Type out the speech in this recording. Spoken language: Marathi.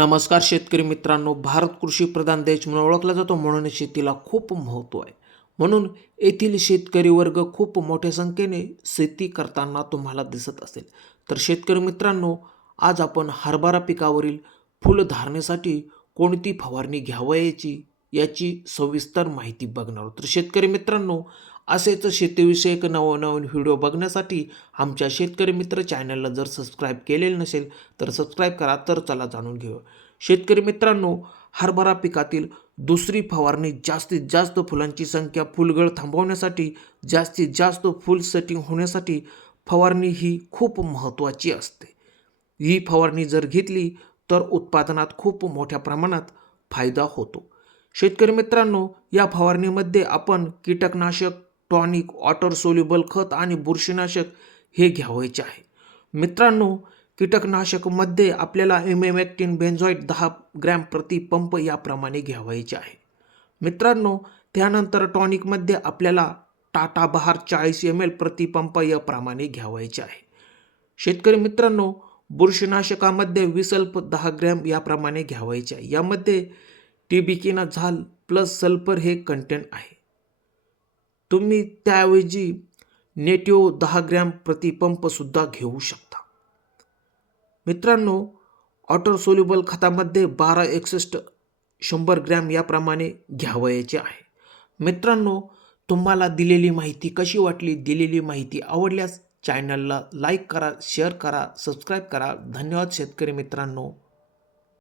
नमस्कार शेतकरी मित्रांनो, भारत कृषी प्रधान देश म्हणून ओळखला जातो, म्हणून शेतीला खूप महत्त्व आहे. म्हणून येथील शेतकरी वर्ग खूप मोठ्या संख्येने शेती करताना तुम्हाला दिसत असेल. तर शेतकरी मित्रांनो, आज आपण हरभरा पिकावरील फुलधारणेसाठी कोणती फवारणी घ्यावयाची याची सविस्तर माहिती बघणार आहोत. तर शेतकरी मित्रांनो, असेच शेतीविषयक नवनवीन व्हिडिओ बघण्यासाठी आमच्या शेतकरी मित्र चॅनलला जर सबस्क्राईब केलेलं नसेल तर सबस्क्राईब करा. तर चला जाणून घेऊ. शेतकरी मित्रांनो, हरभरा पिकातील दुसरी फवारणी जास्तीत जास्त फुलांची संख्या, फुलगळ थांबवण्यासाठी, जास्तीत जास्त फुल सेटिंग होण्यासाठी फवारणी ही खूप महत्त्वाची असते. ही फवारणी जर घेतली तर उत्पादनात खूप मोठ्या प्रमाणात फायदा होतो. शेतकरी मित्रांनो, या फवारणीमध्ये आपण कीटकनाशक, टॉनिक, वॉटर सोल्युबल खत आणि बुरशीनाशक हे घ्यावायचे आहे. मित्रांनो, कीटकनाशकमध्ये आपल्याला इमेमॅक्टिन बेन्झोएट 10 ग्रॅम प्रति पंप याप्रमाणे घ्यावायचे आहे. मित्रांनो, त्यानंतर टॉनिकमध्ये आपल्याला टाटा बहार 40 ml प्रति पंप याप्रमाणे घ्यावायचे आहे. शेतकरी मित्रांनो, बुरशीनाशकामध्ये विसल्प 10 ग्रॅम याप्रमाणे घ्यावायचे आहे. यामध्ये टिबिकिनाझाल प्लस सल्फर हे कंटेंट आहे. तुम्ही त्याऐवजी नेटिव्ह 10 ग्रॅम प्रति पंप सुद्धा घेऊ शकता. मित्रांनो, वॉटर सोल्युबल खतामध्ये 1261 100 ग्रॅम याप्रमाणे घ्यावयाचे आहे. मित्रांनो, तुम्हाला दिलेली माहिती कशी वाटली? दिलेली माहिती आवडल्यास चॅनलला लाईक करा, शेअर करा, सबस्क्राईब करा. धन्यवाद शेतकरी मित्रांनो.